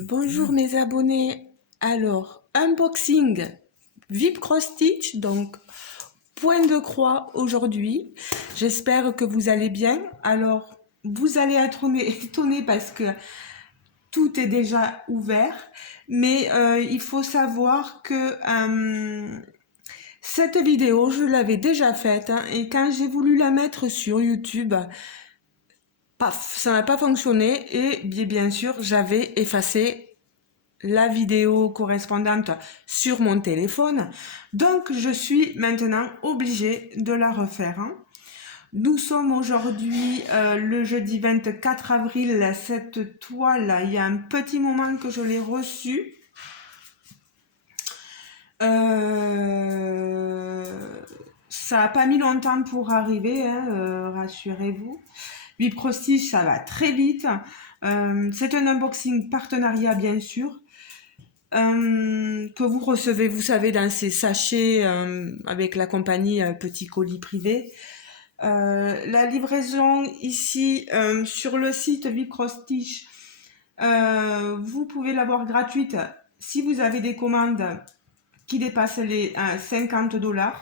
Bonjour mes abonnés. Alors, unboxing VIP Cross Stitch, donc point de croix aujourd'hui. J'espère que vous allez bien. Alors, vous allez être étonnés parce que tout est déjà ouvert, mais il faut savoir que cette vidéo, je l'avais déjà faite hein, et quand j'ai voulu la mettre sur YouTube, paf, ça n'a pas fonctionné et bien sûr, j'avais effacé la vidéo correspondante sur mon téléphone. Donc, je suis maintenant obligée de la refaire. Hein. Nous sommes aujourd'hui le jeudi 24 avril. Cette toile, il y a un petit moment que je l'ai reçue. Ça n'a pas mis longtemps pour arriver, hein, rassurez-vous. VIP Cross Stitch, ça va très vite. C'est un unboxing partenariat, bien sûr. Que vous recevez, vous savez, dans ces sachets avec la compagnie Petit Colis Privé. La livraison ici sur le site VIP Cross Stitch, vous pouvez l'avoir gratuite si vous avez des commandes qui dépassent les 50$.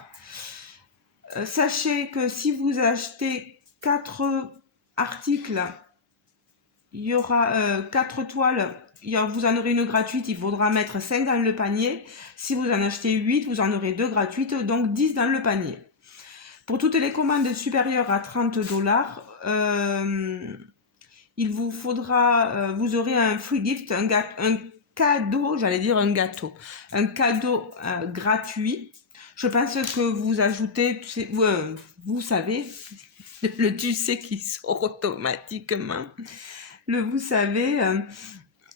Sachez que si vous achetez 4 articles, il y aura 4 toiles. Vous en aurez une gratuite, il faudra mettre 5 dans le panier. Si vous en achetez 8, vous en aurez 2 gratuites, donc 10 dans le panier. Pour toutes les commandes supérieures à 30$, il vous faudra, vous aurez un free gift, un cadeau, j'allais dire un gâteau, un cadeau gratuit. Je pense que vous ajoutez, vous savez, le tu sais qui sort automatiquement. Le vous savez,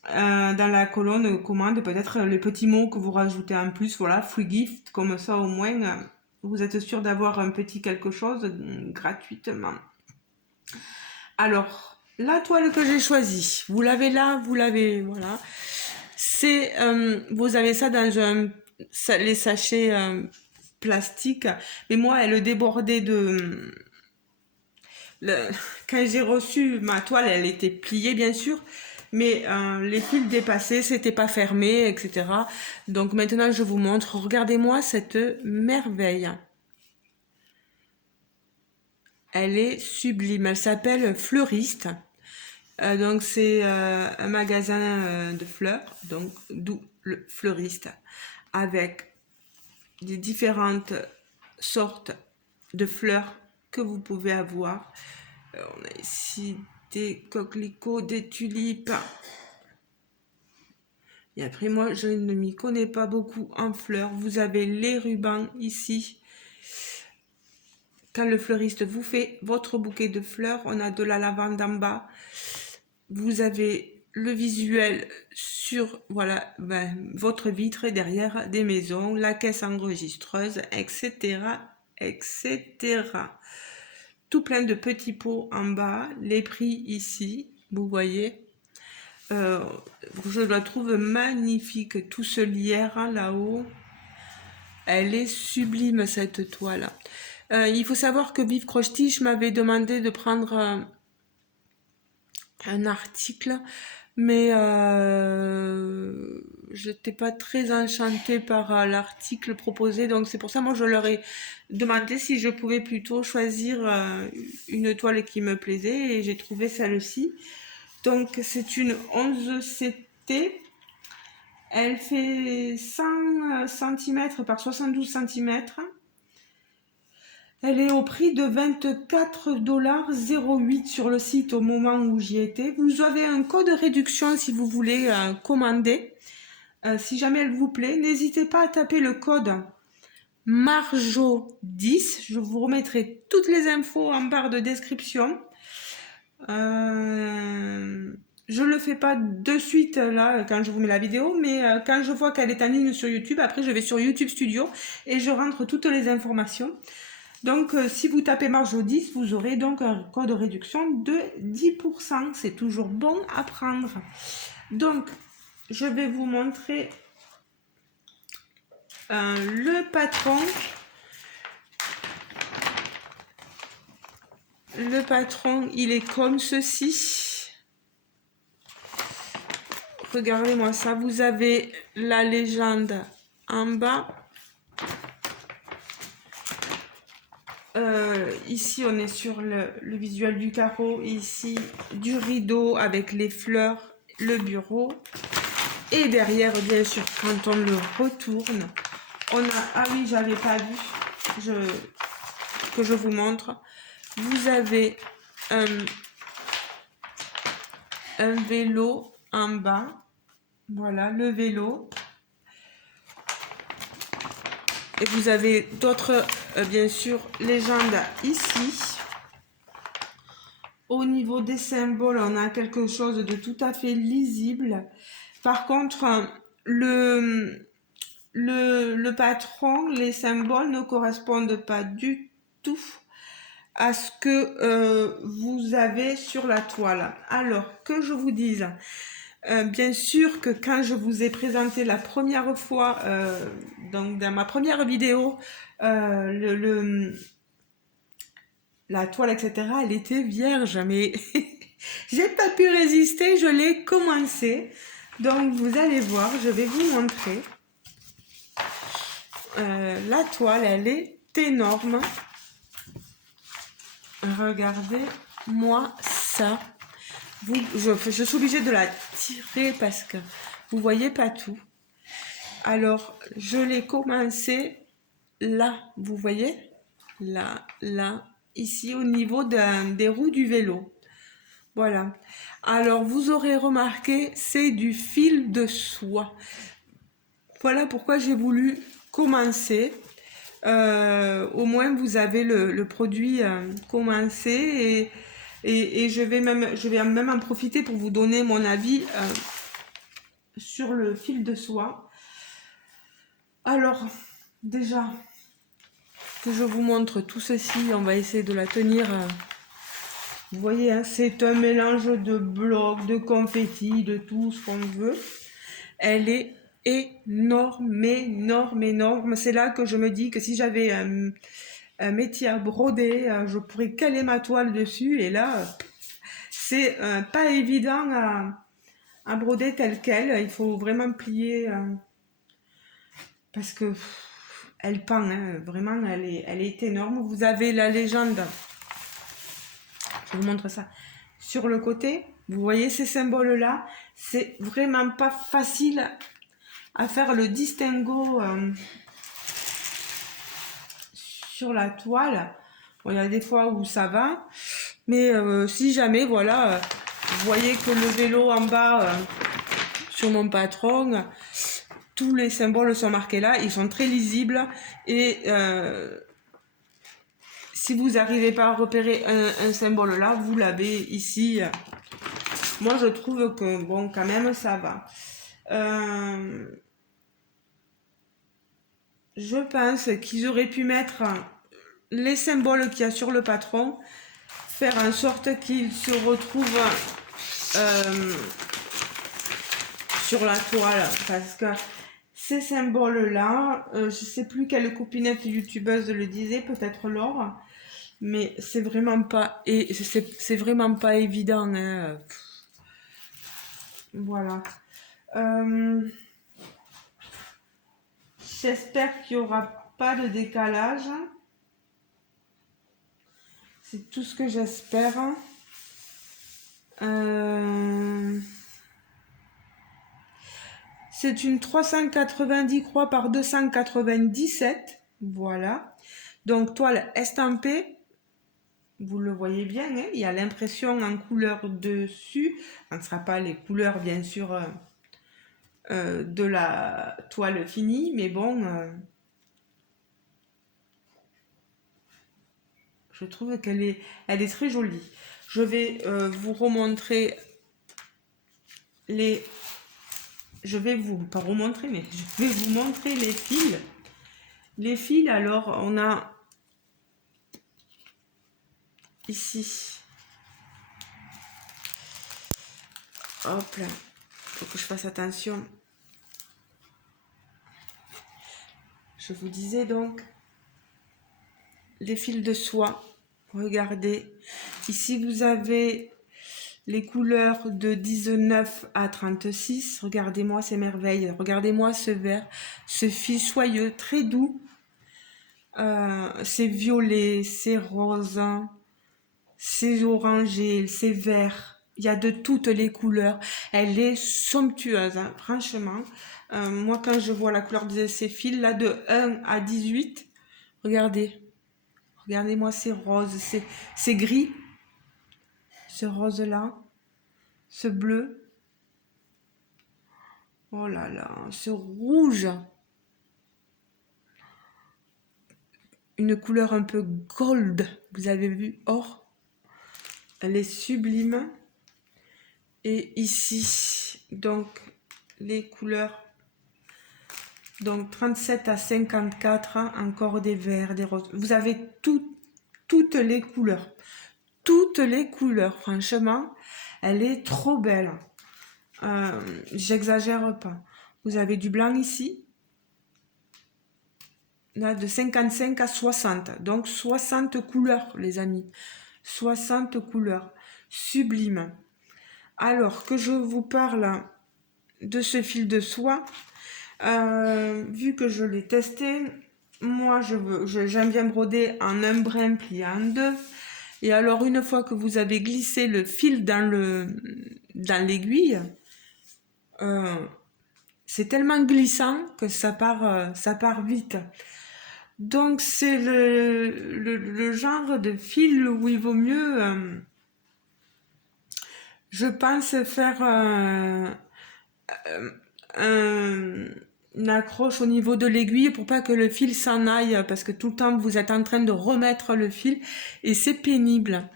dans la colonne commande, peut-être les petits mots que vous rajoutez en plus, voilà, free gift, comme ça au moins, vous êtes sûr d'avoir un petit quelque chose gratuitement. Alors, la toile que j'ai choisie, vous l'avez là, vous l'avez, voilà. C'est, vous avez ça dans les sachets plastiques, mais moi, elle débordait de... quand j'ai reçu ma toile, elle était pliée, bien sûr, mais les fils dépassaient, c'était pas fermé, etc. Donc maintenant, je vous montre. Regardez-moi cette merveille. Elle est sublime. Elle s'appelle Fleuriste. Donc c'est un magasin de fleurs, donc d'où le fleuriste, avec des différentes sortes de fleurs que vous pouvez avoir. On a ici des coquelicots, des tulipes. Et après, moi, je ne m'y connais pas beaucoup en fleurs. Vous avez les rubans ici. Quand le fleuriste vous fait votre bouquet de fleurs, on a de la lavande en bas. Vous avez le visuel sur voilà, votre vitre derrière des maisons, la caisse enregistreuse, etc. etc. Tout plein de petits pots en bas, les prix ici, vous voyez. Je la trouve magnifique, tout ce lierre là-haut. Elle est sublime cette toile. Il faut savoir que VIP Cross Stitch m'avait demandé de prendre un article, mais je n'étais pas très enchantée par l'article proposé, donc c'est pour ça moi je leur ai demandé si je pouvais plutôt choisir une toile qui me plaisait et j'ai trouvé celle-ci. Donc c'est une 11CT, elle fait 100 cm par 72 cm. Elle est au prix de 24,08$ sur le site au moment où j'y étais. Vous avez un code de réduction si vous voulez commander. Si jamais elle vous plaît, n'hésitez pas à taper le code MARJO10. Je vous remettrai toutes les infos en barre de description. Je le fais pas de suite là quand je vous mets la vidéo, mais quand je vois qu'elle est en ligne sur YouTube, après je vais sur YouTube Studio et je rentre toutes les informations. Donc si vous tapez Marjo 10, vous aurez donc un code de réduction de 10%. C'est toujours bon à prendre. Donc je vais vous montrer le patron. Le patron, il est comme ceci. regardez-moi ça, vous avez la légende en bas. Ici, on est sur le visuel du carreau. Ici, du rideau avec les fleurs, le bureau. Et derrière, bien sûr, quand on le retourne, on a... Ah oui, j'avais pas vu. Que je vous montre. Vous avez un vélo en bas. Voilà, le vélo. Et vous avez d'autres, bien sûr, légendes ici. Au niveau des symboles, on a quelque chose de tout à fait lisible. Par contre, le patron, les symboles ne correspondent pas du tout à ce que vous avez sur la toile. Alors, que je vous dise, bien sûr que quand je vous ai présenté la première fois, donc dans ma première vidéo, la toile, etc., elle était vierge, mais j'ai pas pu résister, je l'ai commencé. Donc vous allez voir, je vais vous montrer. La toile, elle est énorme. Regardez-moi ça. Je suis obligée de la tirer parce que vous voyez pas tout. Alors, je l'ai commencé là, vous voyez? Là, ici au niveau des roues du vélo. Voilà. Alors, vous aurez remarqué, c'est du fil de soie. Voilà pourquoi j'ai voulu commencer. Au moins, vous avez le produit commencé et je vais même en profiter pour vous donner mon avis sur le fil de soie. Alors, déjà, que je vous montre tout ceci, on va essayer de la tenir. Vous voyez, hein, c'est un mélange de blocs, de confettis, de tout ce qu'on veut. Elle est énorme, énorme, énorme. C'est là que je me dis que si j'avais un métier à broder, je pourrais caler ma toile dessus. Et là, c'est pas évident à broder tel quel. Il faut vraiment plier parce que elle pend, hein, vraiment, elle est énorme. Vous avez la légende. Je vous montre ça. Sur le côté, vous voyez ces symboles-là. C'est vraiment pas facile à faire le distinguo sur la toile. Bon, il y a des fois où ça va, mais si jamais, voilà, vous voyez que le vélo en bas sur mon patron, tous les symboles sont marqués là, ils sont très lisibles et si vous n'arrivez pas à repérer un symbole là, vous l'avez ici. Moi, je trouve que, bon, quand même, ça va. Je pense qu'ils auraient pu mettre les symboles qu'il y a sur le patron, faire en sorte qu'ils se retrouvent sur la toile, parce que ces symboles-là, je sais plus quelle copinette youtubeuse le disait, peut-être Laure, mais c'est vraiment pas, et c'est vraiment pas évident, hein. Voilà. J'espère qu'il n'y aura pas de décalage. C'est tout ce que j'espère. C'est une 390 croix par 297. Voilà. Donc, toile estampée. Vous le voyez bien, hein, il y a l'impression en couleur dessus. Ce ne sera pas les couleurs, bien sûr, de la toile finie, mais bon, je trouve qu'elle est, elle est très jolie. Je vais vous remontrer les... Je vais vous, pas remontrer, mais je vais vous montrer les fils. Les fils, alors, on a ici... Hop là, faut que je fasse attention. Je vous disais donc les fils de soie. Regardez, ici vous avez les couleurs de 19 à 36. Regardez-moi ces merveilles. Regardez-moi ce vert, ce fil soyeux, très doux. C'est violet, c'est rose, c'est orangé, c'est vert. Il y a de toutes les couleurs. Elle est somptueuse, hein, franchement. Moi, quand je vois la couleur de ces fils, là, de 1 à 18, regardez. Regardez-moi ces roses, ces gris, ce rose-là, ce bleu. Oh là là, ce rouge. Une couleur un peu gold, vous avez vu, or. Elle est sublime. Et ici, donc, les couleurs. Donc, 37 à 54, hein, encore des verts, des roses. Vous avez toutes les couleurs. Toutes les couleurs, franchement. Elle est trop belle. J'exagère pas. Vous avez du blanc ici. Là, de 55 à 60. Donc, 60 couleurs, les amis. 60 couleurs. Sublime. Alors que je vous parle de ce fil de soie, vu que je l'ai testé, moi j'aime bien broder en un brin plié en deux. Et alors une fois que vous avez glissé le fil dans l'aiguille, c'est tellement glissant que ça part vite. Donc c'est le genre de fil où il vaut mieux, je pense, faire une accroche au niveau de l'aiguille pour pas que le fil s'en aille, parce que tout le temps vous êtes en train de remettre le fil et c'est pénible.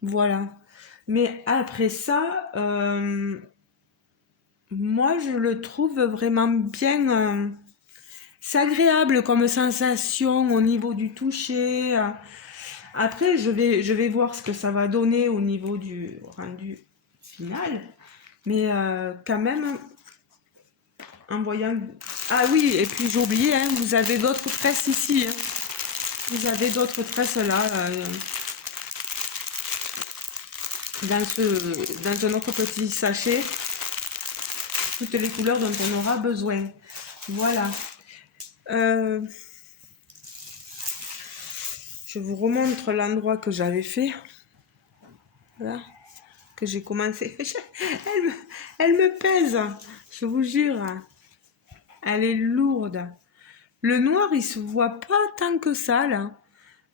Voilà. Mais après ça, moi je le trouve vraiment bien. C'est agréable comme sensation au niveau du toucher. Après, je vais voir ce que ça va donner au niveau du rendu final. Mais quand même, en voyant... Ah oui, et puis j'ai oublié, hein, vous avez d'autres tresses ici. Hein. Vous avez d'autres tresses là, dans un autre petit sachet. Toutes les couleurs dont on aura besoin. Voilà. Je vous remontre l'endroit que j'avais fait. Voilà. Que j'ai commencé. Elle me pèse. Je vous jure. Elle est lourde. Le noir, il se voit pas tant que ça, là.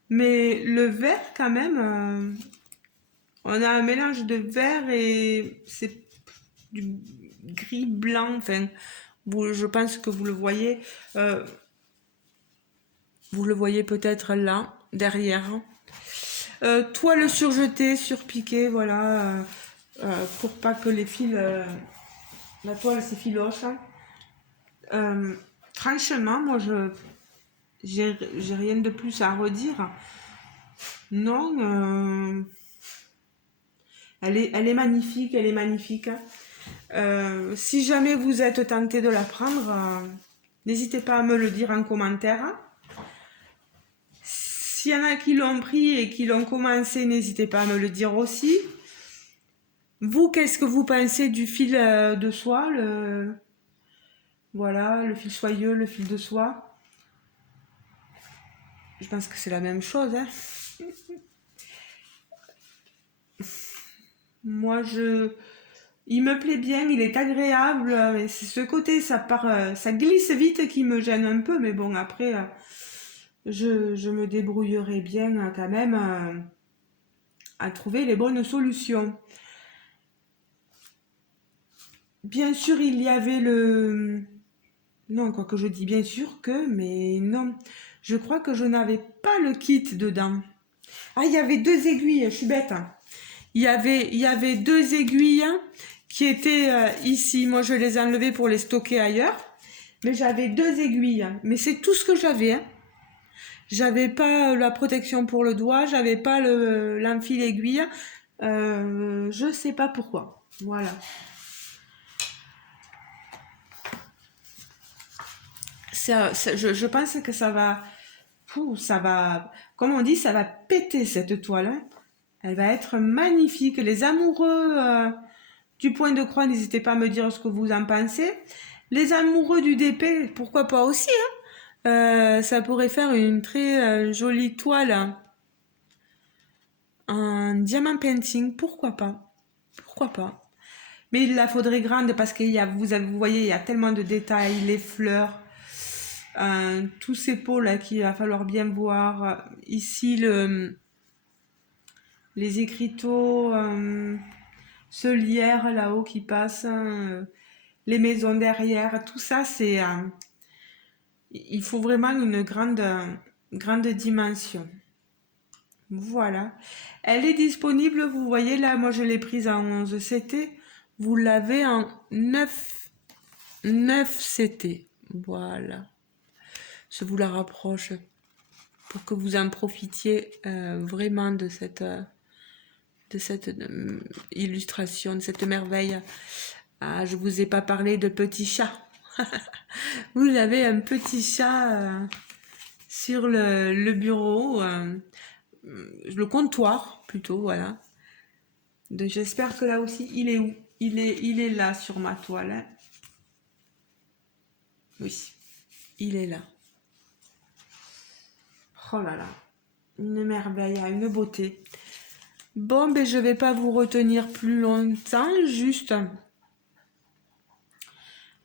Mais le vert, quand même, on a un mélange de vert et c'est du gris blanc. Enfin, je pense que vous le voyez. Vous le voyez peut-être là, derrière. Toile surjetée, surpiquée, voilà. Pour pas que les fils... la toile s'effiloche. Franchement, moi, j'ai rien de plus à redire. Non, elle est magnifique, elle est magnifique. Si jamais vous êtes tenté de la prendre, n'hésitez pas à me le dire en commentaire. S'il y en a qui l'ont pris et qui l'ont commencé, n'hésitez pas à me le dire aussi. Vous, qu'est-ce que vous pensez du fil de soie, voilà, le fil soyeux, le fil de soie? Je pense que c'est la même chose, hein. Moi, il me plaît bien, il est agréable, mais c'est ce côté, ça glisse vite qui me gêne un peu, mais bon, après, je me débrouillerai bien quand même à trouver les bonnes solutions. Bien sûr, il y avait non, quoi que je dis bien sûr que, mais non. Je crois que je n'avais pas le kit dedans. Ah, il y avait deux aiguilles, je suis bête. Il y avait deux aiguilles qui étaient ici. Moi, je les ai enlevées pour les stocker ailleurs. Mais j'avais deux aiguilles. Mais c'est tout ce que j'avais. Hein. J'avais pas la protection pour le doigt. J'avais pas l'enfil aiguille. Je sais pas pourquoi. Voilà. Je pense que ça va, comme on dit, ça va péter cette toile. Hein. Elle va être magnifique. Les amoureux du point de croix, n'hésitez pas à me dire ce que vous en pensez. Les amoureux du DP, pourquoi pas aussi, hein. Ça pourrait faire une très jolie toile en diamant painting, pourquoi pas. Pourquoi pas. Mais il la faudrait grande parce qu'il y a, vous voyez, il y a tellement de détails, les fleurs, tous ces pots là qu'il va falloir bien voir. Ici, les écriteaux, ce lierre là-haut qui passe, les maisons derrière, tout ça, c'est, il faut vraiment une grande dimension. Voilà. Elle est disponible, vous voyez là, moi je l'ai prise en 11 CT. Vous l'avez en 9 CT. Voilà. Je vous la rapproche pour que vous en profitiez vraiment de cette illustration, de cette merveille. Ah, je vous ai pas parlé de petit chat. Vous avez un petit chat sur le bureau, le comptoir plutôt, voilà. J'espère que là aussi, il est où? Il est là sur ma toile. Hein. Oui, il est là. Oh là là, une merveille, une beauté. Bon, ben je vais pas vous retenir plus longtemps, juste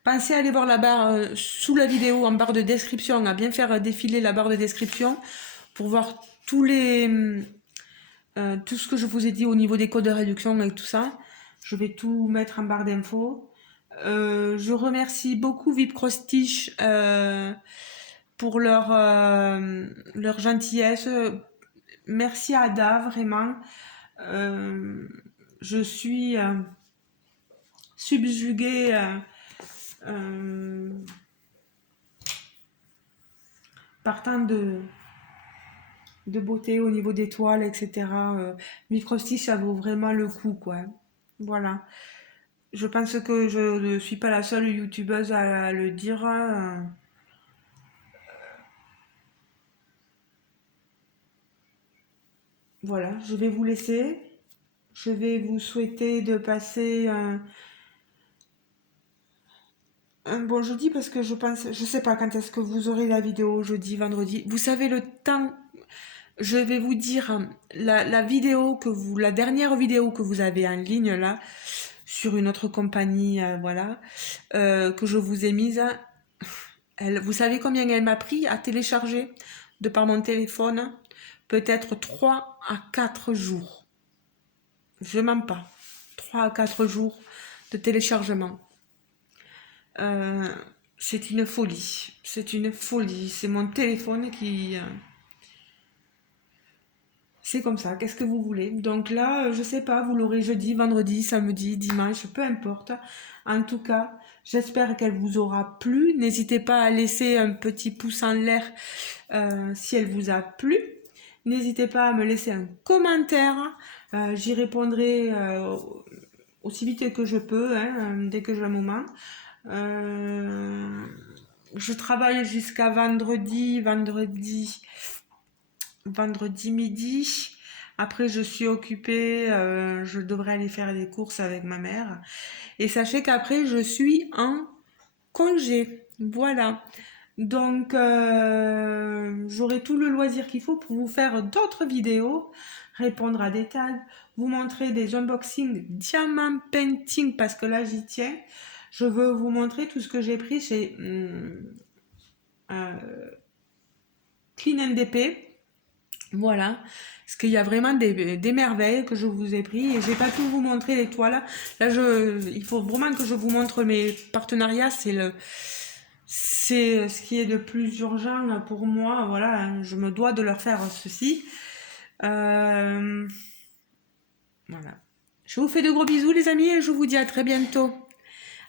pensez à aller voir la barre sous la vidéo en barre de description, à bien faire défiler la barre de description pour voir tout ce que je vous ai dit au niveau des codes de réduction et tout ça. Je vais tout mettre en barre d'infos. Je remercie beaucoup VIP Cross Stitch pour leur gentillesse. Merci à Ada, vraiment. Je suis subjuguée par tant de beauté au niveau des toiles, etc. VIP Cross Stitch, ça vaut vraiment le coup, quoi. Voilà. Je pense que je ne suis pas la seule youtubeuse à le dire. Voilà, je vais vous laisser. Je vais vous souhaiter de passer un bon jeudi parce que je sais pas quand est-ce que vous aurez la vidéo, jeudi, vendredi. Vous savez le temps, je vais vous dire la dernière vidéo que vous avez en ligne là, sur une autre compagnie, voilà, que je vous ai mise. Vous savez combien elle m'a pris à télécharger de par mon téléphone? Peut-être 3 à 4 jours. Je mens pas. 3 à 4 jours de téléchargement. C'est une folie. C'est une folie. C'est mon téléphone qui... c'est comme ça. Qu'est-ce que vous voulez? Donc là, je sais pas, vous l'aurez jeudi, vendredi, samedi, dimanche, peu importe. En tout cas, j'espère qu'elle vous aura plu. N'hésitez pas à laisser un petit pouce en l'air si elle vous a plu. N'hésitez pas à me laisser un commentaire. J'y répondrai aussi vite que je peux, hein, dès que j'ai le moment. Je travaille jusqu'à vendredi midi. Après, je suis occupée, je devrais aller faire des courses avec ma mère. Et sachez qu'après, je suis en congé. Voilà. Donc, j'aurai tout le loisir qu'il faut pour vous faire d'autres vidéos, répondre à des tags, vous montrer des unboxings diamant painting parce que là, j'y tiens. Je veux vous montrer tout ce que j'ai pris chez Clean NDP. Voilà, parce qu'il y a vraiment des merveilles que je vous ai pris et je vais pas tout vous montrer les toiles. Là, il faut vraiment que je vous montre mes partenariats. C'est ce qui est le plus urgent pour moi. Voilà, je me dois de leur faire ceci. Voilà. Je vous fais de gros bisous les amis et je vous dis à très bientôt.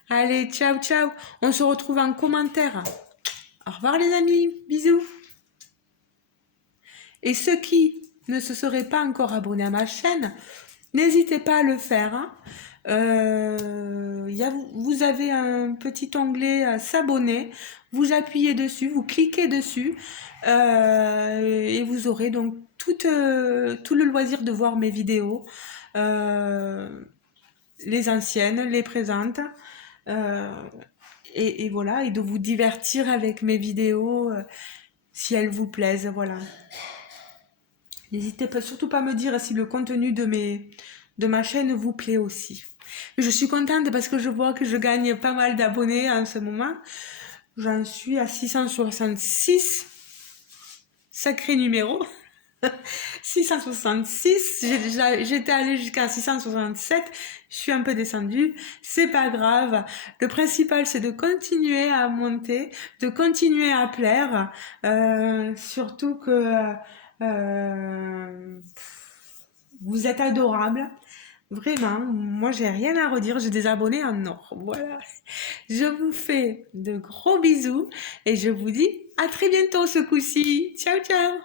Allez, ciao, ciao. On se retrouve en commentaire. Au revoir les amis. Bisous. Et ceux qui ne se seraient pas encore abonnés à ma chaîne, n'hésitez pas à le faire. Hein. Vous avez un petit onglet s'abonner, vous appuyez dessus, vous cliquez dessus et vous aurez donc tout le loisir de voir mes vidéos, les anciennes, les présentes. euh, et voilà, et de vous divertir avec mes vidéos si elles vous plaisent, voilà. N'hésitez pas, surtout pas à me dire si le contenu de ma chaîne vous plaît aussi. Je suis contente parce que je vois que je gagne pas mal d'abonnés en ce moment. J'en suis à 666, sacré numéro. 666, j'étais allée jusqu'à 667, je suis un peu descendue, c'est pas grave. Le principal c'est de continuer à monter, de continuer à plaire, surtout que euh, vous êtes adorable. Vraiment, moi j'ai rien à redire, j'ai des abonnés en or. Voilà. Je vous fais de gros bisous et je vous dis à très bientôt ce coup-ci. Ciao ciao.